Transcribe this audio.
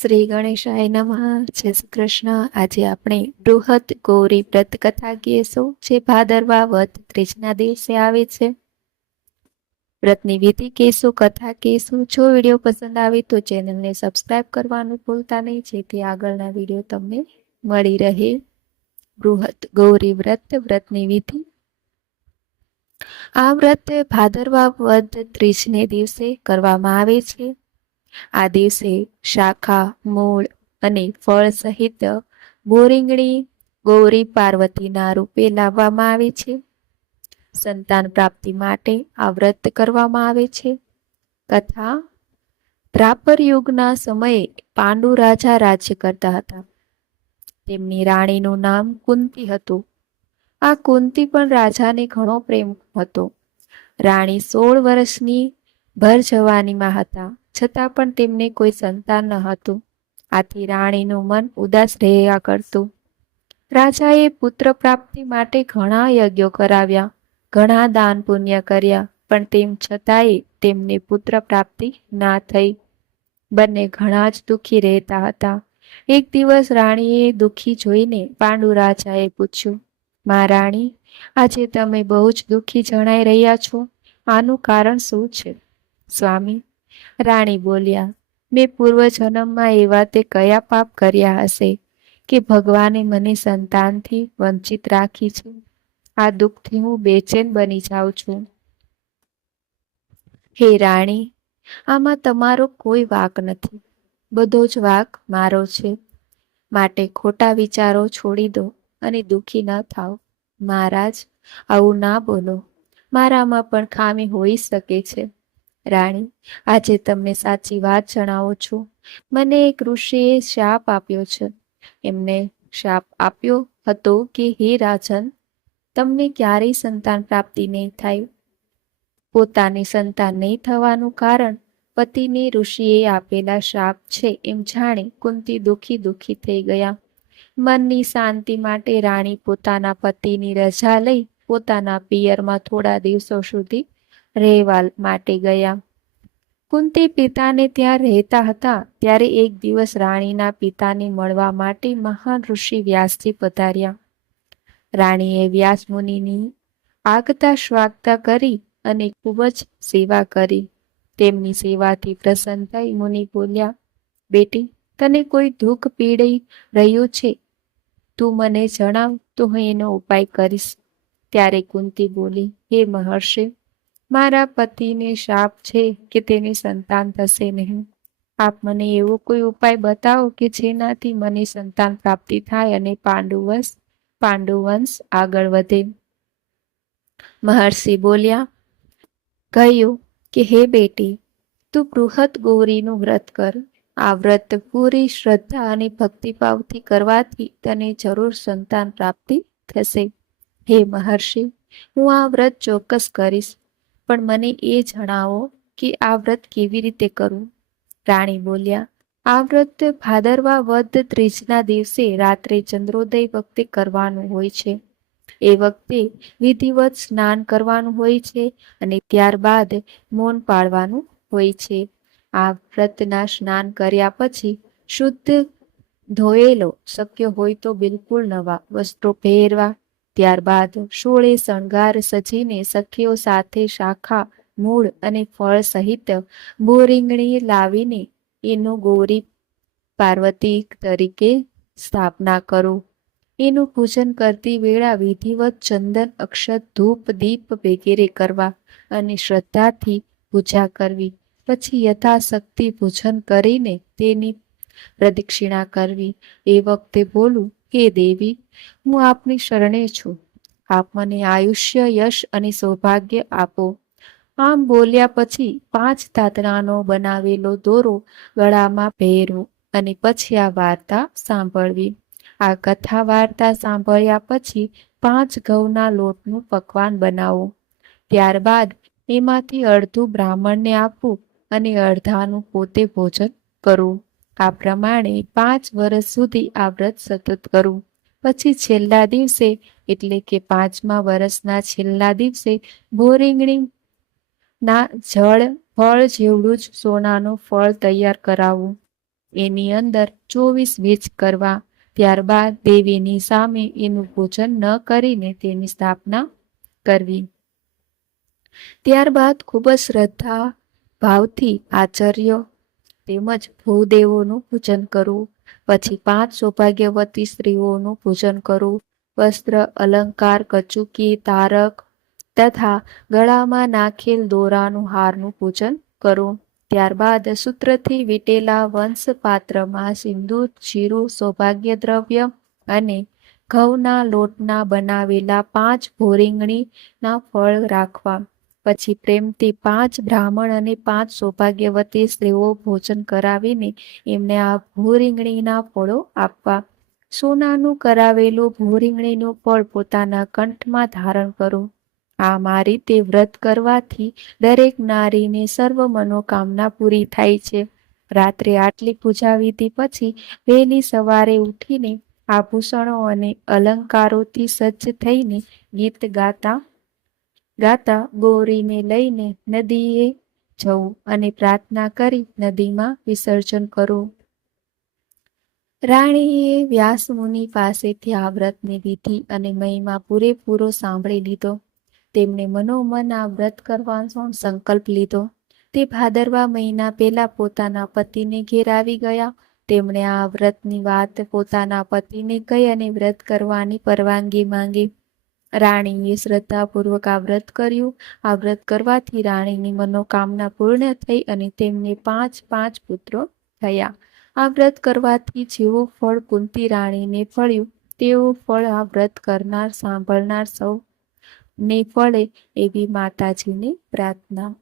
શ્રી ગણેશાય નમઃ. જય શ્રી કૃષ્ણ. આજે આપણે બૃહદ ગૌરી વ્રત કથા કહીશું, જે ભાદરવા વદ ત્રીજના દિવસે આવે છે. વ્રતની વિધિ કહીશું, કથા કહીશું. જો વિડીયો પસંદ આવે તો ચેનલને સબસ્ક્રાઇબ કરવાનું ભૂલતા નહીં, જેથી આગળના વિડીયો તમને મળી રહે. બૃહદ ગૌરી વ્રતની વિધિ. આ વ્રત ભાદરવા વદ ત્રીજને દિવસે કરવામાં આવે છે. આ દિવસે શાખા, મૂળ અને ફળ સહિત બોરીંગણી ગૌરી પાર્વતીના રૂપે લાવવામાં આવે છે. સંતાન પ્રાપ્તિ માટે આ વ્રત કરવામાં આવે છે. કથા. દ્વાપર યુગના સમયે પાંડુ રાજા રાજ્ય કરતા હતા. તેમની રાણીનું નામ કુંતી હતું. આ કુંતી પણ રાજાને ઘણો પ્રેમ હતો. રાણી 16 વર્ષની ભર જવાનીમાં હતા, છતાં પણ તેમને કોઈ સંતાન ન હતું. આથી રાણીનું મન ઉદાસ રહ્યા કરતું. રાજાએ પુત્ર પ્રાપ્તિ માટે ઘણા યજ્ઞો કરાવ્યા, ઘણા દાન પુણ્ય કર્યા, પણ તેમ છતાંય તેમને પુત્ર પ્રાપ્તિ ના થઈ. બંને ઘણા જ દુઃખી રહેતા હતા. એક દિવસ રાણીએ દુઃખી જોઈને પાંડુ રાજાએ પૂછ્યું, મહારાણી, આજે તમે બહુ જ દુઃખી જણાઈ રહ્યા છો. આનું કારણ શું છે? સ્વામી, રાણી બોલ્યા, મેં પૂર્વજન્મમાં એવા તે કયા પાપ કર્યા હશે કે ભગવાને મને સંતાનથી વંચિત રાખી છે. આ દુઃખથી હું બેચેન બની જાઉં છું. હે રાણી, આમાં તમારો કોઈ વાંક નથી, બધો જ વાંક મારો છે. માટે ખોટા વિચારો છોડી દો અને દુઃખી ન થાઓ. મહારાજ, આવું ના બોલો, મારામાં પણ ખામી હોઈ શકે છે. રાણી, આજે તમને સાચી વાત જણાવું છું. મને એક ઋષિએ શાપ આપ્યો છે. એમને શાપ આપ્યો હતો કે હે રાજન, તમને ક્યારેય સંતાન પ્રાપ્તિ નહીં થાય. પોતાની સંતાન નહીં થવાનું કારણ પતિને ઋષિએ આપેલા શાપ છે એમ જાણી કુંતી દુઃખી થઈ ગયા. મનની શાંતિ માટે રાણી પોતાના પતિની રજા લઈ પોતાના પિયરમાં થોડા દિવસો સુધી રહેવા માટે ગયા. કુંતી પિતાને ત્યાં રહેતા હતા ત્યારે એક દિવસ રાણીના પિતાને મળવા માટે મહાન ઋષિ વ્યાસજી પધાર્યા. રાણીએ વ્યાસ મુનિની આગતા સ્વાગતા કરી અને ખૂબ જ સેવા કરી. તેમની સેવાથી પ્રસન્ન થઈ મુનિ બોલ્યા, બેટી, તને કોઈ દુઃખ પીડાઈ રહ્યું છે? તું મને જણાવ તો હું એનો ઉપાય કરીશ. ત્યારે કુંતી બોલી, હે મહર્ષિ, મારા પતિને શાપ છે કે તેને સંતાન થશે નહીં. આપ મને એવો કોઈ ઉપાય બતાવો કે જેનાથી મને સંતાન પ્રાપ્તિ થાય અને પાંડુવંશ આગળ વધે. મહર્ષિ બોલ્યા, કહ્યું કે હે બેટી, તું બૃહદ ગૌરીનું વ્રત કર. આ વ્રત પૂરી શ્રદ્ધા અને ભક્તિભાવથી કરવાથી તને જરૂર સંતાન પ્રાપ્તિ થશે. હે મહર્ષિ, હું આ વ્રત ચોક્કસ કરીશ, પણ મને એ જણાવો કે આ વ્રત કેવી રીતે કરવું? રાણી બોલ્યા, આ વ્રત ભાદરવા વદ ત્રીજના દિવસે રાત્રે ચંદ્રોદય વખતે કરવાનું હોય છે. એ વખતે વિધિવત સ્નાન કરવાનું હોય છે અને ત્યારબાદ મૌન પાળવાનું હોય છે. આ વ્રતના સ્નાન કર્યા પછી શુદ્ધ ધોયેલો, શક્ય હોય તો બિલકુલ નવા વસ્ત્રો પહેરવા. ત્યારબાદ 16 શણગાર સજીને સખીઓ સાથે શાખા, મૂળ અને ફળ સહિત બોરીંગણી લાવીને એનું ગૌરી પાર્વતી તરીકે સ્થાપના કરો. એનું પૂજન કરતી વેળા વિધિવત ચંદન, અક્ષત, ધૂપ, દીપ વગેરે કરવા અને શ્રદ્ધાથી પૂજા કરવી. પછી યથાશક્તિ પૂજન કરીને તેની પ્રદક્ષિણા કરવી. એ વખતે બોલું, હે દેવી, હું આપની શરણે છું. આપ મને આયુષ્ય, યશ અને સૌભાગ્ય આપો. આમ બોલ્યા પછી 5 તાતણાનો બનાવેલો દોરો ગળામાં પહેરવો અને પછી આ વાર્તા સાંભળવી. આ કથા વાર્તા સાંભળ્યા પછી 5 ઘઉંના લોટનું પકવાન બનાવો. ત્યારબાદ એમાંથી અડધું બ્રાહ્મણને આપવું અને અડધાનું પોતે ભોજન કરવું. આ પ્રમાણે 5 વર્ષ સુધી આ વ્રત સતત કરવું. પછી છેલ્લા દિવસે એટલે કે 5મા વર્ષના છેલ્લા દિવસે બોરીંગણીના જળ ફળ જેવડું જ સોનાનું ફળ તૈયાર કરાવવું. એની અંદર 24 વીજ કરવા. ત્યારબાદ દેવીની સામે એનું પૂજન ન કરીને તેની સ્થાપના કરવી. ત્યારબાદ ખૂબ જ શ્રદ્ધા ભાવથી આચાર્ય તેમજ ભૂદેવોનું પૂજન કરવું. પછી 5 સૌભાગ્યવતી સ્ત્રીઓનું પૂજન કરવું. વસ્ત્ર, અલંકાર, કચુકી, તારક તથા ગળામાં નાખેલ દોરાનું હારનું પૂજન કરવું. ત્યારબાદ સૂત્રથી વીટેલા વંશપાત્રમાં સિંદૂર, જીરું, સૌભાગ્ય દ્રવ્ય અને ઘઉંના લોટના બનાવેલા 5 ભોરીંગણીના ફળ રાખવા. પછી પ્રેમથી 5 બ્રાહ્મણ અને 5 સૌભાગ્યવતી સ્ત્રીઓ ભોજન કરાવીને એમને આ ભોરીંગણીના ફળો આપવા. સોનાનું કરાવેલું ભોરીંગણીનું ફળ પોતાના કંઠમાં ધારણ કરવું. આમ આ રીતે વ્રત કરવાથી દરેક નારીને સર્વ મનોકામના પૂરી થાય છે. રાત્રે આટલી પૂજા વિધિ પછી વહેલી સવારે ઉઠીને આભૂષણો અને અલંકારોથી સજ્જ થઈને ગીત ગાતા ગૌરીને લઈને નદીએ જવું અને પ્રાર્થના કરી નદીમાં વિસર્જન કરવું. રાણીએ વ્યાસમુનિ પાસેથી આ વ્રતની વિધિ અને મહિમા પૂરેપૂરો સાંભળી લીધો. તેમણે મનોમન આ વ્રત કરવાનો સંકલ્પ લીધો. તે ભાદરવા મહિના પહેલા પોતાના પતિને ઘેર આવી ગયા. તેમણે આ વ્રતની વાત પોતાના પતિને કહી અને વ્રત કરવાની પરવાનગી માંગી. રાણીએ શ્રદ્ધાપૂર્વક આ વ્રત કર્યું. આ વ્રત કરવાથી રાણીની મનોકામના પૂર્ણ થઈ અને તેમને 5 પુત્રો થયા. આ વ્રત કરવાથી જેવું ફળ કુંતી રાણીને ફળ્યું તેવું ફળ આ વ્રત કરનાર સાંભળનાર સૌને ફળે એવી માતાજીને પ્રાર્થના.